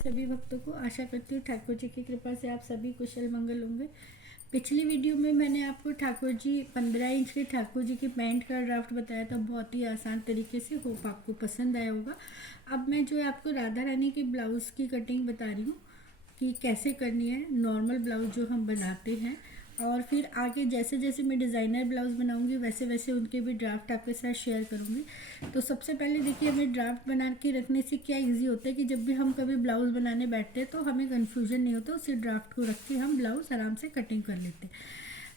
सभी भक्तों को। आशा करती हूँ ठाकुर जी की कृपा से आप सभी कुशल मंगल होंगे। पिछली वीडियो में मैंने आपको ठाकुर जी 15 इंच के ठाकुर जी की पैंट का ड्राफ्ट बताया था, बहुत ही आसान तरीके से। होप आपको पसंद आया होगा। अब मैं जो है आपको राधा रानी के ब्लाउज़ की कटिंग बता रही हूँ कि कैसे करनी है, नॉर्मल ब्लाउज़ जो हम बनाते हैं। और फिर आगे जैसे जैसे मैं डिज़ाइनर ब्लाउज़ बनाऊंगी वैसे वैसे उनके भी ड्राफ्ट आपके साथ शेयर करूंगी। तो सबसे पहले देखिए, हमें ड्राफ्ट बना के रखने से क्या इजी होता है कि जब भी हम कभी ब्लाउज़ बनाने बैठते हैं तो हमें कन्फ्यूजन नहीं होता, उसी ड्राफ्ट को रख के हम ब्लाउज़ आराम से कटिंग कर लेते हैं।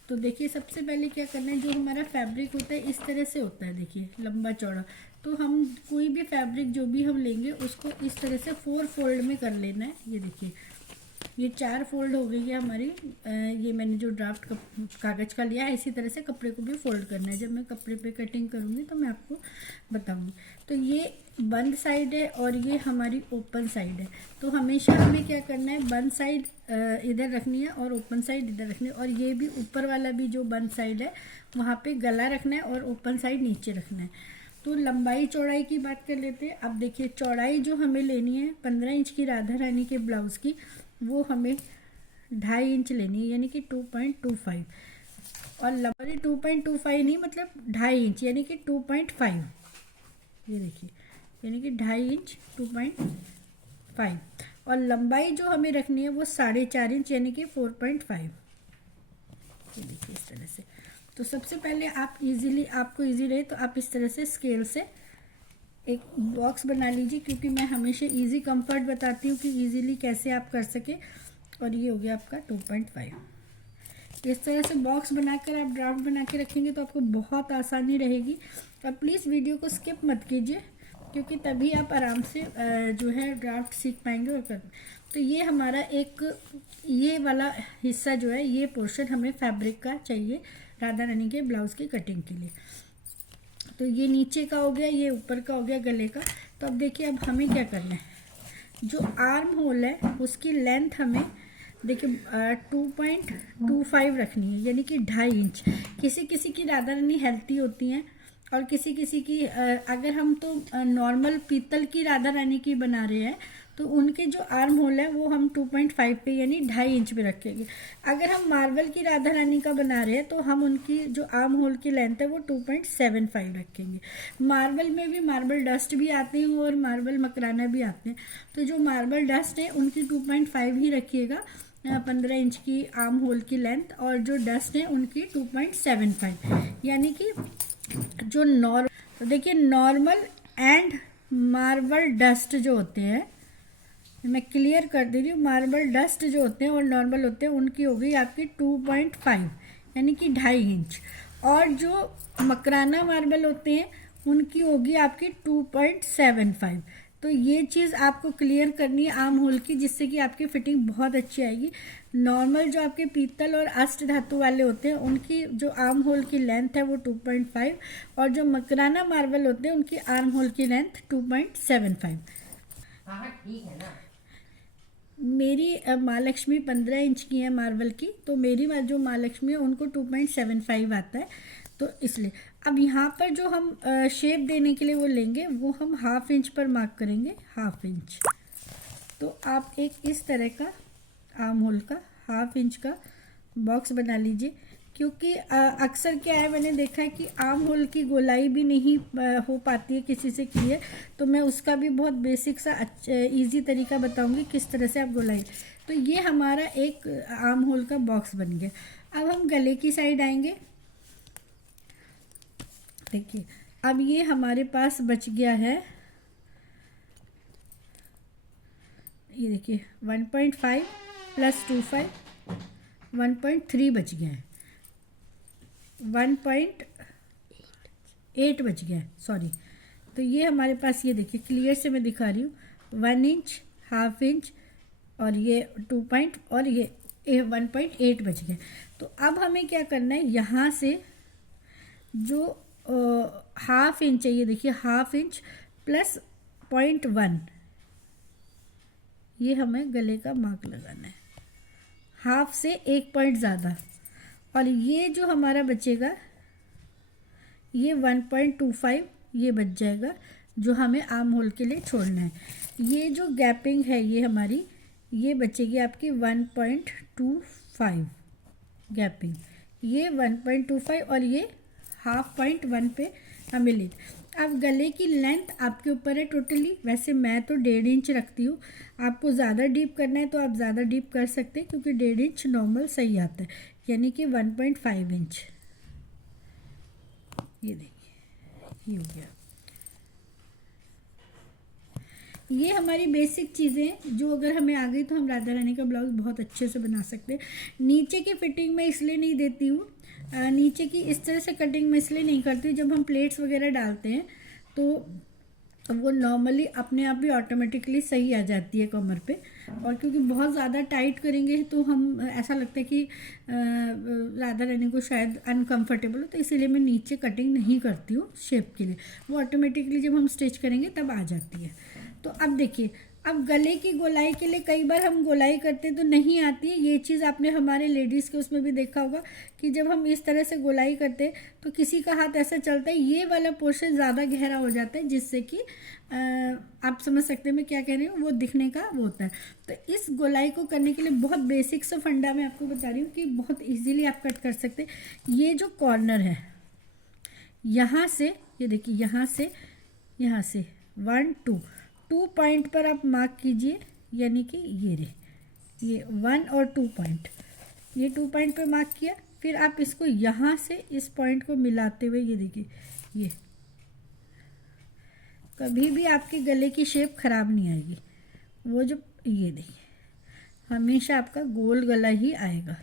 तो देखिए, सबसे पहले क्या करना है, जो हमारा फैब्रिक होता है इस तरह से होता है, देखिए लंबा चौड़ा। तो हम कोई भी फैब्रिक जो भी हम लेंगे उसको इस तरह से 4 फोल्ड में कर लेना है। ये देखिए, ये 4 फोल्ड हो गई है हमारी। ये मैंने जो ड्राफ्ट कागज़ का लिया है, इसी तरह से कपड़े को भी फोल्ड करना है। जब मैं कपड़े पे कटिंग करूँगी तो मैं आपको बताऊँगी। तो ये बंद साइड है और ये हमारी ओपन साइड है। तो हमेशा हमें क्या करना है, बंद साइड इधर रखनी है और ओपन साइड इधर रखनी है। और ये भी ऊपर वाला भी जो बंद साइड है वहाँ पे गला रखना है और ओपन साइड नीचे रखना है। तो लंबाई चौड़ाई की बात कर लेते हैं। अब देखिए, चौड़ाई जो हमें लेनी है 15 इंच की राधा रानी के ब्लाउज़ की, वो हमें 2.5 इंच लेनी है, यानी कि 2.25। और लंबाई 2.25 नहीं, मतलब 2.5 इंच यानी कि 2.5। ये देखिए, यानी कि 2.5 इंच 2.5। और लंबाई जो हमें रखनी है वो 4.5 इंच यानी कि 4.5। ये देखिए इस तरह से। तो सबसे पहले आप आपको इजी रहे तो आप इस तरह से स्केल से एक बॉक्स बना लीजिए, क्योंकि मैं हमेशा इजी कंफर्ट बताती हूँ कि इजीली कैसे आप कर सके। और ये हो गया आपका 2.5। इस तरह से बॉक्स बनाकर आप ड्राफ्ट बना के रखेंगे तो आपको बहुत आसानी रहेगी। और प्लीज़ वीडियो को स्किप मत कीजिए, क्योंकि तभी आप आराम से जो है ड्राफ्ट सीख पाएंगे और कर। तो ये हमारा एक ये वाला हिस्सा जो है, ये पोर्शन हमें फैब्रिक का चाहिए राधा रानी के ब्लाउज़ की कटिंग के लिए। तो ये नीचे का हो गया, ये ऊपर का हो गया गले का। तो अब देखिए, अब हमें क्या करना है, जो आर्म होल है उसकी लेंथ हमें देखिए 2.25 रखनी है, यानी कि 2.5 इंच। किसी किसी की राधा रानी हेल्थी होती हैं और किसी किसी की अगर हम तो नॉर्मल पीतल की राधा रानी की बना रहे हैं तो उनके जो आर्म होल है वो हम 2.5 पे यानी 2.5 इंच पे रखेंगे। अगर हम मार्बल की राधा रानी का बना रहे हैं तो हम उनकी जो आर्म होल की लेंथ है वो 2.75 रखेंगे। मार्बल में भी मार्बल डस्ट भी आते हैं और मार्बल मकराना भी आते हैं। तो जो मार्बल डस्ट है उनकी 2.5 ही रखिएगा, 15 इंच की आर्म होल की लेंथ। और जो डस्ट है उनकी 2.75, यानी कि जो तो देखिए, नॉर्मल एंड मार्बल डस्ट जो होते हैं, मैं क्लियर कर दे रही हूँ, मार्बल डस्ट जो होते हैं और नॉर्मल होते हैं उनकी हो गई आपकी 2.5 यानी कि 2.5 इंच। और जो मकराना मार्बल होते हैं उनकी होगी आपकी 2.75। तो ये चीज़ आपको क्लियर करनी है आर्म होल की, जिससे कि आपकी फिटिंग बहुत अच्छी आएगी। नॉर्मल जो आपके पीतल और अष्ट धातु वाले होते हैं उनकी जो आर्म होल की लेंथ है वो 2.5, और जो मकराना मार्बल होते हैं उनकी आर्म होल की लेंथ 2.75। हाँ ठीक है ना। मेरी माँ लक्ष्मी 15 इंच की है मार्बल की, तो मेरी जो माँ लक्ष्मी है उनको 2.75 आता है। तो इसलिए अब यहाँ पर जो हम शेप देने के लिए वो लेंगे, वो हम 1/2 इंच पर मार्क करेंगे, 1/2 इंच। तो आप एक इस तरह का आर्म होल का 1/2 इंच का बॉक्स बना लीजिए। क्योंकि अक्सर क्या है, मैंने देखा है कि आर्म होल की गोलाई भी नहीं हो पाती है किसी से क्लियर। तो मैं उसका भी बहुत बेसिक सा इजी तरीका बताऊंगी किस तरह से आप गोलाई। तो ये हमारा एक आर्म होल का बॉक्स बन गया। अब हम गले की साइड आएंगे। देखिए, अब ये हमारे पास बच गया है, ये देखिए 1.5 + 2.5 1.3 बच गया है, 1.8 बच गया है, सॉरी। तो ये हमारे पास, ये देखिए क्लियर से मैं दिखा रही हूँ, 1 इंच, 1/2 इंच और ये और ये 1.8 बच गया। तो अब हमें क्या करना है, यहाँ से जो 1/2 इंच है, ये देखिए 1/2 इंच + 0.1, ये हमें गले का मार्क लगाना है, 1/2 से 1 पॉइंट ज़्यादा। और ये जो हमारा बचेगा ये 1.25 ये बच जाएगा। जो हमें आर्म होल के लिए छोड़ना है। ये जो गैपिंग है ये हमारी, ये बचेगी आपकी 1.25 गैपिंग, ये 1.25 और ये 0.1 पे हमें ले। अब गले की लेंथ आपके ऊपर है टोटली, वैसे मैं तो 1.5 इंच रखती हूँ। आपको ज़्यादा डीप करना है तो आप ज़्यादा डीप कर सकते हैं, क्योंकि 1.5 इंच नॉर्मल सही आता है, यानी कि 1.5 इंच। ये देखिए, ये हो गया। ये हमारी बेसिक चीज़ें हैं जो अगर हमें आ गई तो हम राधा रानी का ब्लाउज़ बहुत अच्छे से बना सकते हैं। नीचे की फिटिंग मैं इसलिए नहीं देती हूँ, नीचे की इस तरह से कटिंग मैं इसलिए नहीं करती हूँ, जब हम प्लेट्स वगैरह डालते हैं तो वो नॉर्मली अपने आप भी ऑटोमेटिकली सही आ जाती है कमर पे। और क्योंकि बहुत ज़्यादा टाइट करेंगे तो हम ऐसा लगता है कि राधा रानी को शायद अनकंफर्टेबल हो, तो इसीलिए मैं नीचे कटिंग नहीं करती हूँ शेप के लिए। वो ऑटोमेटिकली जब हम स्टिच करेंगे तब आ जाती है। तो अब देखिए, अब गले की गोलाई के लिए कई बार हम गोलाई करते तो नहीं आती है। ये चीज़ आपने हमारे लेडीज़ के उसमें भी देखा होगा कि जब हम इस तरह से गोलाई करते तो किसी का हाथ ऐसा चलता है, ये वाला पोर्शन ज़्यादा गहरा हो जाता है, जिससे कि आप समझ सकते हैं मैं क्या कह रही हूँ, वो दिखने का वो होता है। तो इस गोलाई को करने के लिए बहुत बेसिक सा फंडा मैं आपको बता रही हूँ कि बहुत ईजीली आप कट कर सकते हैं। ये जो कॉर्नर है यहाँ से, ये देखिए यहाँ से 1 2 पॉइंट पर आप मार्क कीजिए, यानी कि ये 1 और 2 पॉइंट, ये 2 पॉइंट पर मार्क किया। फिर आप इसको यहाँ से इस पॉइंट को मिलाते हुए, ये देखिए, ये कभी भी आपके गले की शेप खराब नहीं आएगी। वो जो ये देखिए हमेशा आपका गोल गला ही आएगा।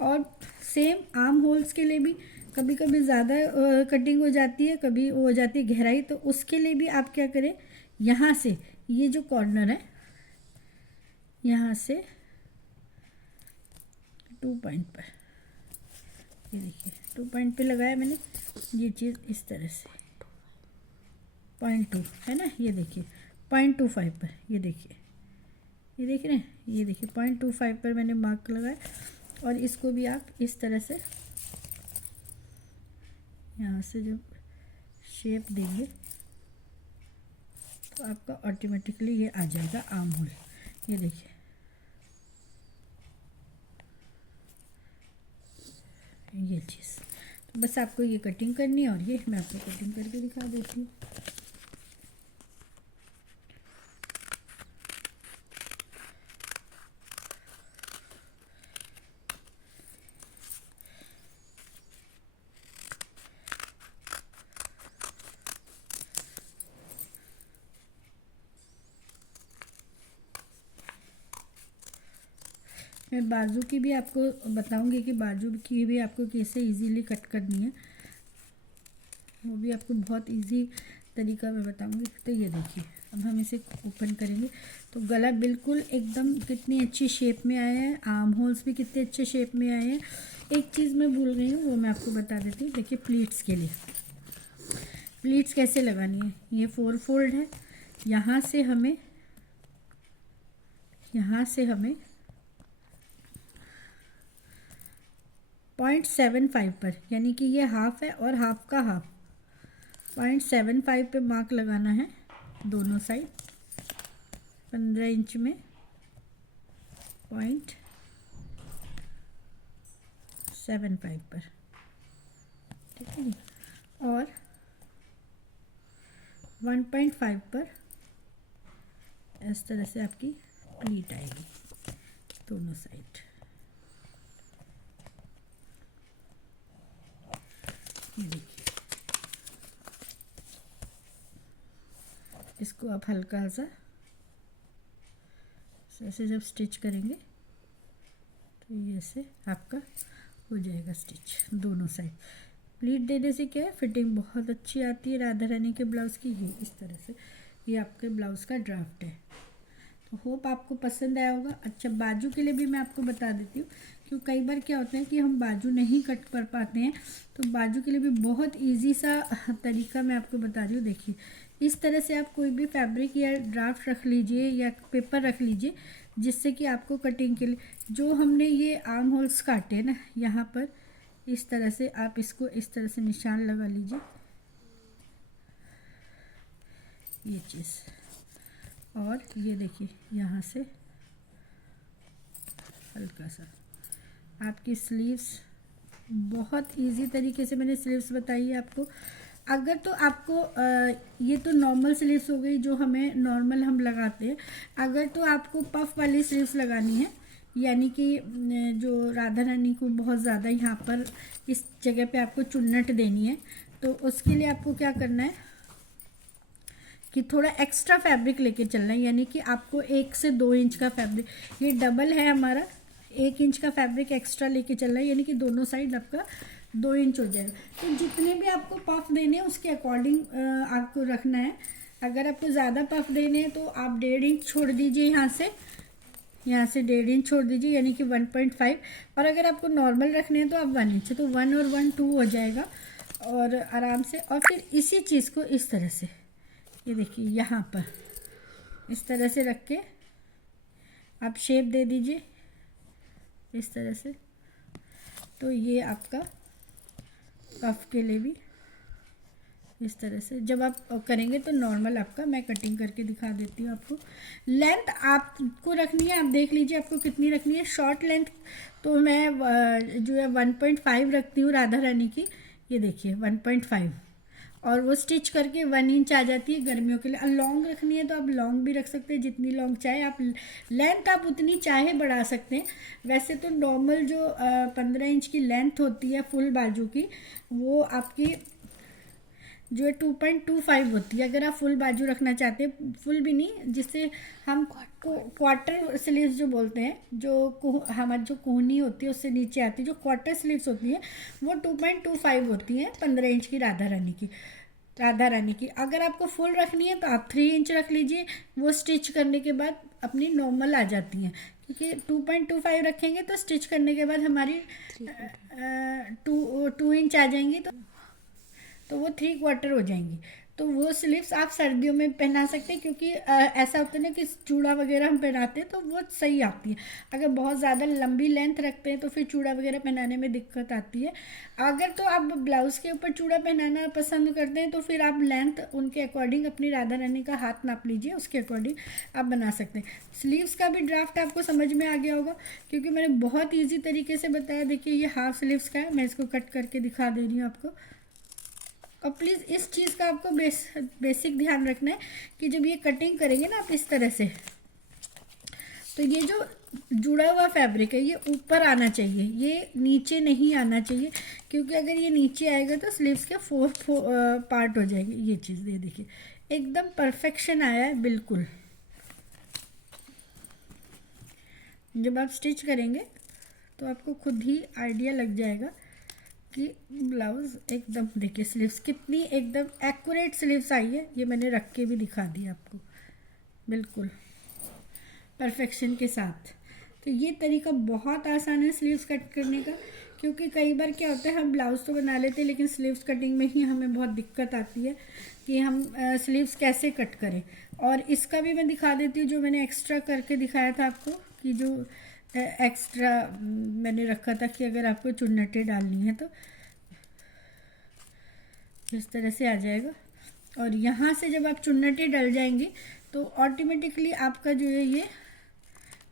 और सेम आर्म होल्स के लिए भी कभी कभी ज़्यादा कटिंग हो जाती है, कभी वो हो जाती है गहराई, तो उसके लिए भी आप क्या करें, यहाँ से ये जो कॉर्नर है यहाँ से 2 पॉइंट पर, ये देखिए 2 पॉइंट पे लगाया मैंने, ये चीज़ इस तरह से 0.2 है ना, ये देखिए 0.25 पर, ये देखिए, ये देख रहे हैं, ये देखिए 0.25 पर मैंने मार्क लगाया। और इसको भी आप इस तरह से यहाँ से जब शेप देंगे तो आपका ऑटोमेटिकली ये आ जाएगा आर्म होल। ये देखिए, ये चीज़ तो बस आपको ये कटिंग करनी है, और ये मैं आपको कटिंग करके दिखा देती हूँ। मैं बाजू की भी आपको बताऊंगी कि बाजू की भी आपको कैसे इजीली कट करनी है, वो भी आपको बहुत इजी तरीका मैं बताऊंगी। तो ये देखिए, अब हम इसे ओपन करेंगे तो गला बिल्कुल एकदम कितनी अच्छी शेप में आया है, आर्म होल्स भी कितने अच्छे शेप में आए हैं। एक चीज़ मैं भूल गई हूँ, वो मैं आपको बता देती हूँ। देखिए प्लीट्स के लिए, प्लीट्स कैसे लगानी है, ये 4 फोल्ड है, यहाँ से हमें 0.75 पर, यानी कि ये हाफ है और हाफ का हाफ, 0.75 पे मार्क लगाना है दोनों साइड, 15 इंच में 0.75 पर, ठीक है जी। और 1.5 पर इस तरह से आपकी प्लीट आएगी दोनों साइड। ये देखिए, इसको आप हल्का सा ऐसे जब स्टिच करेंगे तो ये से आपका हो जाएगा स्टिच दोनों साइड। प्लीट देने से क्या है, फिटिंग बहुत अच्छी आती है राधा रानी के ब्लाउज़ की। ये इस तरह से ये आपके ब्लाउज़ का ड्राफ्ट है, तो होप आपको पसंद आया होगा। अच्छा, बाजू के लिए भी मैं आपको बता देती हूँ, क्योंकि कई बार क्या होता है कि हम बाजू नहीं कट कर पाते हैं, तो बाजू के लिए भी बहुत इजी सा तरीका मैं आपको बता रही हूँ। देखिए, इस तरह से आप कोई भी फैब्रिक या ड्राफ्ट रख लीजिए या पेपर रख लीजिए, जिससे कि आपको कटिंग के लिए जो हमने ये आर्म होल्स काटे ना, यहाँ पर इस तरह से आप इसको इस तरह से निशान लगा लीजिए, ये चीज़, और ये देखिए यहाँ से हल्का सा आपकी स्लीव्स, बहुत इजी तरीके से मैंने स्लीव्स बताई है आपको। अगर तो आपको ये तो नॉर्मल स्लीव्स हो गई जो हमें नॉर्मल हम लगाते हैं। अगर तो आपको पफ वाली स्लीव्स लगानी है, यानी कि जो राधा रानी को बहुत ज़्यादा यहाँ पर इस जगह पे आपको चुन्नट देनी है, तो उसके लिए आपको क्या करना है कि थोड़ा एक्स्ट्रा फैब्रिक लेके चलना है। यानी कि आपको 1 से 2 इंच का फैब्रिक, ये डबल है हमारा, 1 इंच का फैब्रिक एक्स्ट्रा लेके चलना है, यानी कि दोनों साइड आपका 2 इंच हो जाएगा। तो जितने भी आपको पफ देने हैं उसके अकॉर्डिंग आपको रखना है। अगर आपको ज़्यादा पफ देने हैं तो आप 1.5 इंच छोड़ दीजिए, यहाँ से 1.5 इंच छोड़ दीजिए, यानी कि 1.5। और अगर आपको नॉर्मल रखने हैं तो आप 1 इंच, तो 1 और 1 2 हो जाएगा और आराम से। और फिर इसी चीज़ को इस तरह से, ये देखिए यहाँ पर इस तरह से रख के आप शेप दे दीजिए इस तरह से। तो ये आपका कफ के लिए भी इस तरह से जब आप करेंगे तो नॉर्मल आपका, मैं कटिंग करके दिखा देती हूँ आपको। लेंथ आपको रखनी है, आप देख लीजिए आपको कितनी रखनी है। शॉर्ट लेंथ तो मैं जो है 1.5 रखती हूँ राधा रानी की, ये देखिए 1.5, और वो स्टिच करके 1 इंच आ जाती है गर्मियों के लिए। और लॉन्ग रखनी है तो आप लॉन्ग भी रख सकते हैं, जितनी लॉन्ग चाहे आप, लेंथ आप उतनी चाहे बढ़ा सकते हैं। वैसे तो नॉर्मल जो 15 इंच की लेंथ होती है फुल बाजू की, वो आपकी जो है 2.25 होती है। अगर आप फुल बाजू रखना चाहते हैं, फुल भी नहीं, जिससे हम क्वार्टर स्लीव्स जो बोलते हैं, जो हमारी जो कोहनी होती है उससे नीचे आती है, जो क्वार्टर स्लीव्स होती है वो 2.25 होती है 15 इंच की राधा रानी की। अगर आपको फुल रखनी है तो आप 3 इंच रख लीजिए, वो स्टिच करने के बाद अपनी नॉर्मल आ जाती हैं। क्योंकि 2.25 रखेंगे तो स्टिच करने के बाद हमारी 2 इंच आ जाएंगी, तो वो 3/4 हो जाएंगी। तो वो स्लीव्स आप सर्दियों में पहना सकते हैं, क्योंकि ऐसा होता है ना कि चूड़ा वगैरह हम पहनाते हैं तो वो सही आती है। अगर बहुत ज़्यादा लंबी लेंथ रखते हैं तो फिर चूड़ा वगैरह पहनाने में दिक्कत आती है। अगर तो आप ब्लाउज़ के ऊपर चूड़ा पहनाना पसंद करते हैं तो फिर आप लेंथ उनके अकॉर्डिंग अपनी राधा रानी का हाथ नाप लीजिए, उसके अकॉर्डिंग आप बना सकते हैं। स्लीव्स का भी ड्राफ्ट आपको समझ में आ गया होगा, क्योंकि मैंने बहुत ईजी तरीके से बताया। देखिए ये हाफ स्लीव्स का है, मैं इसको कट करके दिखा दे रही हूँ आपको। और प्लीज़ इस चीज़ का आपको बेसिक ध्यान रखना है कि जब ये कटिंग करेंगे ना आप इस तरह से, तो ये जो जुड़ा हुआ फैब्रिक है ये ऊपर आना चाहिए, ये नीचे नहीं आना चाहिए। क्योंकि अगर ये नीचे आएगा तो स्लीव्स के 4 पार्ट हो जाएंगे। ये चीज़ ये देखिए एकदम परफेक्शन आया है बिल्कुल। जब आप स्टिच करेंगे तो आपको खुद ही आइडिया लग जाएगा कि ब्लाउज़ एकदम, देखिए स्लीव्स कितनी एकदम एक्यूरेट स्लीव्स आई है। ये मैंने रख के भी दिखा दिया आपको बिल्कुल परफेक्शन के साथ। तो ये तरीका बहुत आसान है स्लीव्स कट करने का। क्योंकि कई बार क्या होता है, हम ब्लाउज़ तो बना लेते हैं लेकिन स्लीव्स कटिंग में ही हमें बहुत दिक्कत आती है कि हम स्लीव्स कैसे कट करें। और इसका भी मैं दिखा देती हूँ, जो मैंने एक्स्ट्रा करके दिखाया था आपको, कि जो एक्स्ट्रा मैंने रखा था कि अगर आपको चुन्नटें डालनी है तो इस तरह से आ जाएगा। और यहाँ से जब आप चुन्नटें डल जाएंगी तो ऑटोमेटिकली आपका जो है ये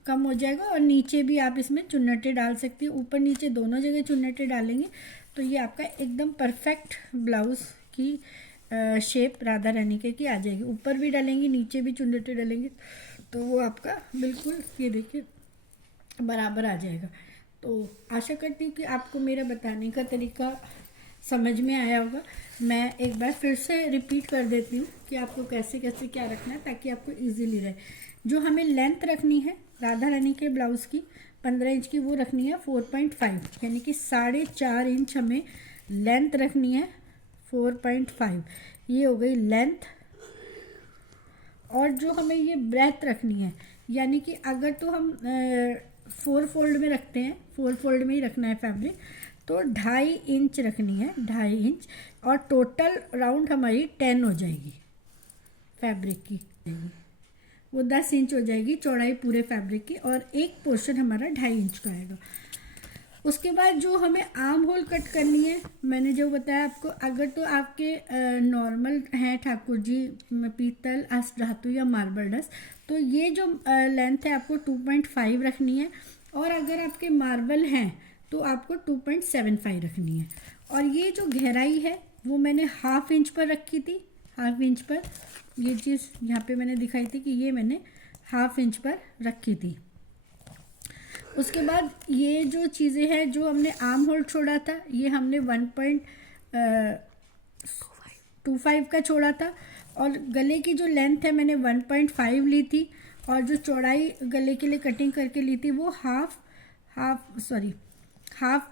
कम हो जाएगा। और नीचे भी आप इसमें चुन्नटें डाल सकती हैं, ऊपर नीचे दोनों जगह चुन्नटें डालेंगे तो ये आपका एकदम परफेक्ट ब्लाउज़ की शेप राधा रानी के की आ जाएगी। ऊपर भी डालेंगी, नीचे भी चुन्नटें डालेंगे तो वो आपका बिल्कुल ये देखिए बराबर आ जाएगा। तो आशा करती हूँ कि आपको मेरा बताने का तरीका समझ में आया होगा। मैं एक बार फिर से रिपीट कर देती हूँ कि आपको कैसे कैसे क्या रखना है, ताकि आपको इजीली रहे। जो हमें लेंथ रखनी है राधा रानी के ब्लाउज़ की 15 इंच की, वो रखनी है 4.5, यानी कि 4.5 इंच हमें लेंथ रखनी है। 4.5 ये हो गई लेंथ। और जो हमें ये ब्रेथ रखनी है, यानी कि अगर तो हम 4 फोल्ड में रखते हैं, 4 फोल्ड में ही रखना है फैब्रिक, तो 2.5 इंच रखनी है, 2.5 इंच। और टोटल राउंड हमारी 10 हो जाएगी फैब्रिक की, वो 10 इंच हो जाएगी चौड़ाई पूरे फैब्रिक की। और एक पोर्शन हमारा 2.5 इंच का आएगा। उसके बाद जो हमें आर्म होल कट करनी है, मैंने जो बताया आपको, अगर तो आपके नॉर्मल हैं ठाकुर जी पीतल, अष्ट धातु या मार्बल डस्ट, तो ये जो लेंथ है आपको 2.5 रखनी है, और अगर आपके मार्बल हैं तो आपको 2.75 रखनी है। और ये जो गहराई है वो मैंने 1/2 इंच पर रखी थी, 1/2 इंच पर। ये चीज़ यहाँ पे मैंने दिखाई थी कि ये मैंने 1/2 इंच पर रखी थी। उसके बाद ये जो चीज़ें हैं जो हमने आर्म होल छोड़ा था, ये हमने 1.25 का छोड़ा था, और गले की जो लेंथ है मैंने 1.5 ली थी, और जो चौड़ाई गले के लिए कटिंग करके ली थी वो हाफ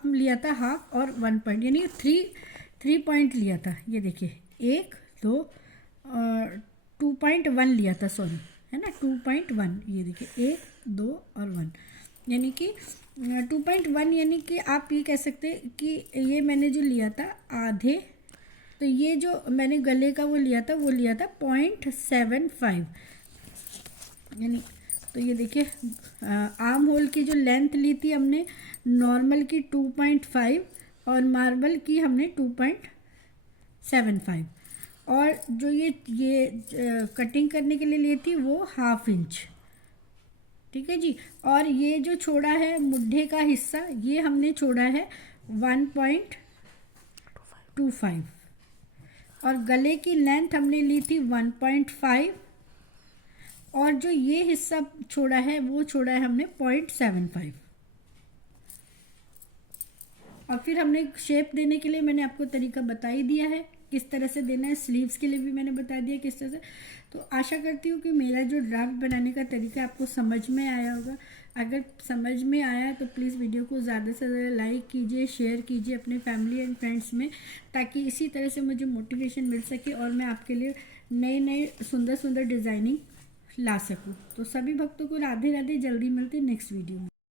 लिया था, हाफ और 1 पॉइंट, यानी 3 पॉइंट लिया था। ये देखिए 1 2 2.1 लिया था, सॉरी, है ना, 2.1। ये देखिए 1 2 और 1, यानी कि 2.1, यानी कि आप ये कह सकते हैं कि ये मैंने जो लिया था आधे, तो ये जो मैंने गले का वो लिया था 0.75, यानी तो ये देखिए आर्म होल की जो लेंथ ली थी हमने नॉर्मल की 2.5 और मार्बल की हमने 2.75, और जो ये कटिंग करने के लिए ली थी वो 1/2 इंच, ठीक है जी। और ये जो छोड़ा है मुड्ढे का हिस्सा, ये हमने छोड़ा है 1.25, और गले की लेंथ हमने ली थी 1.5, और जो ये हिस्सा छोड़ा है वो छोड़ा है हमने 0.75। और फिर हमने शेप देने के लिए मैंने आपको तरीका बता ही दिया है किस तरह से देना है, स्लीव्स के लिए भी मैंने बता दिया किस तरह से। तो आशा करती हूँ कि मेरा जो ड्राफ्ट बनाने का तरीका आपको समझ में आया होगा। अगर समझ में आया तो प्लीज़ वीडियो को ज़्यादा से ज़्यादा लाइक कीजिए, शेयर कीजिए अपने फैमिली एंड फ्रेंड्स में, ताकि इसी तरह से मुझे मोटिवेशन मिल सके और मैं आपके लिए नए नए सुंदर सुंदर डिज़ाइनिंग ला सकूँ। तो सभी भक्तों को राधे राधे, जल्दी मिलते नेक्स्ट वीडियो में।